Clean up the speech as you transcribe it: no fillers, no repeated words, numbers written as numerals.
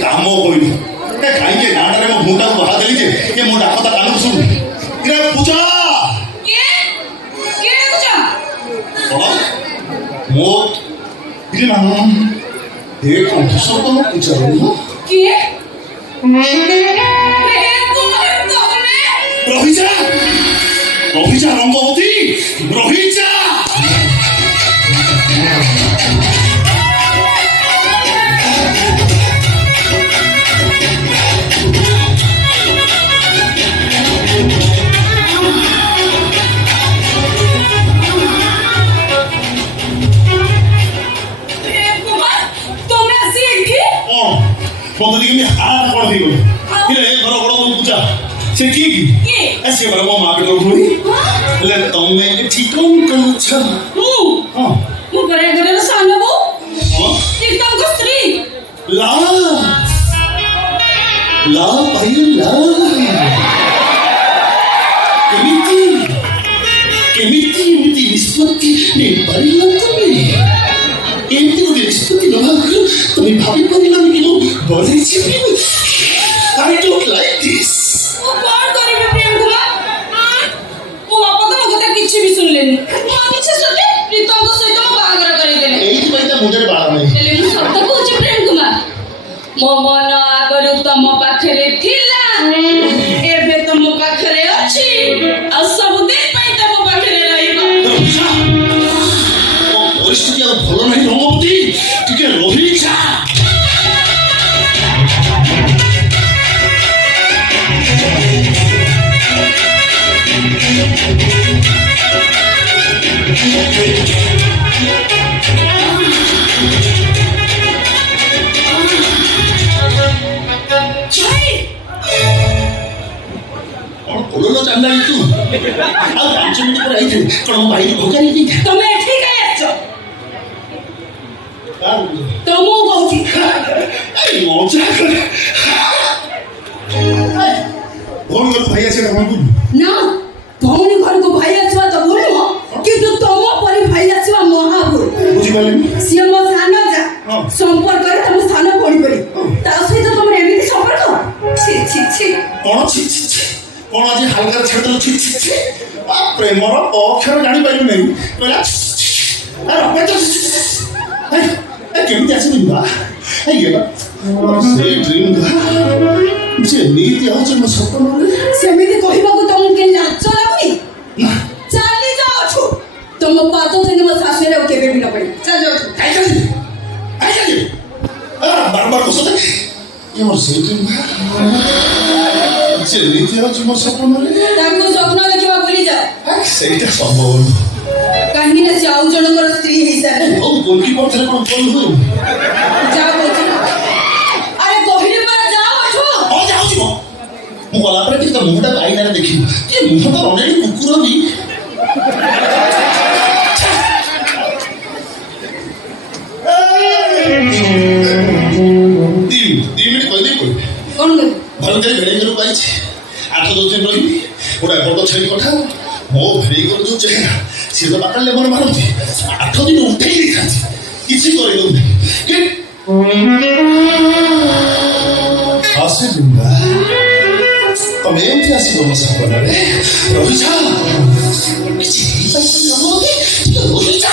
काम कहलु कहीं गाँव मो मुंडा को बाहा देली जे मो डाक कान शुणु इरे पूजा मो इरे मामा ए कंठस्वर तो पूजा रहीजा रहीजा रंगवती रहीजा बदली में हाथ पड़ दी बोले ये घर बड़ पूजा से की ऐसे बड़ा मां के तो हुई ले तुम ठीक करू छ हां मु करे करे सानो बो हां एकदम को स्त्री ला ला भाई ला केमिति निष्पत्ति ने परिवर्तन में एमती गोटे निष्पत्ति नभाकर तुम्हें भाभी परिणाम कि बड़े छिपी आई डोंट लाइक दिस ओ कौन करिबे प्रेम कुमार मो बापा तो मगता किछि भी सुन लेनी मो किछि सोचे प्रीतम को सहित मो बागर करि देले एई पइता मुझे बाड़ा नहीं चले मु सत्य कहूची प्रेम कुमार मो मन आगरु तम पाखरे थिला एबे तम पाखरे अछि आ सब दिन पई तम पाखरे रहिबा परिस्थिति अब भलो नहीं रंगवती टिके रही जा और बोलो चंदा तू अब 5 मिनट पर आई थे कौन भाई को भोका नहीं थी तमे ठीक है अच्छा तो मु कहूची अरे मजा कर भौन को भाई से भौन को ना भौन घर को भाई आछवा तो बोलमो किंतु तमो परि भाई आछवा महाभूल बुझी पाले सिए मो सानो जा संपर्क करे तम स्थान पड़ी पड़ी ता सहित तुम एमिति संपर्क छी छी छी कौन छी छी कौन आज हल्का छेड़ छी छी छी आ प्रेमर अक्षर जानी पाइलु नहीं कहला अरे अबे तो केमती आसे दिबा ये बा से ड्रीम दा जे नीति हो जे सपन रे सेमिति कहिबा को तुम के लाज लागुनी चली जाओ छु तुम पातो से न सासरे रे केबे भी न पड़ी चल जाओ आई चल आ बार-बार को सोते ये मोर से ड्रीम जे नीति हो जे सपन रे ताको स्वप्न देखिबा भूली जा सेटा संभव काहे ना जाऊ जनकर स्त्री हिसाब ओ गोलकी पर थे कोन बोल हो जाओ बोल अरे कोहिनी पर जाओ अठो ओ जाऊ छी मु गला पर टिक मुंडा आईना रे देखि ये मुंह तो ऑलरेडी कुकुर भी दी मिनट कोई दे कोन गई भल करे भेड़े जरू पाई 8-10 दिन रही ओडा बड़ छेली कथा मो भेड़ी को जो चेहरा से तो बाकल ले मन मारती 8 दिन उठे ही दिखाती किसी करे दो कि आसे जिंदा तुम एमती आसी बोल सकते हो रे रोहित किसी पैसे न होगी तो रोहित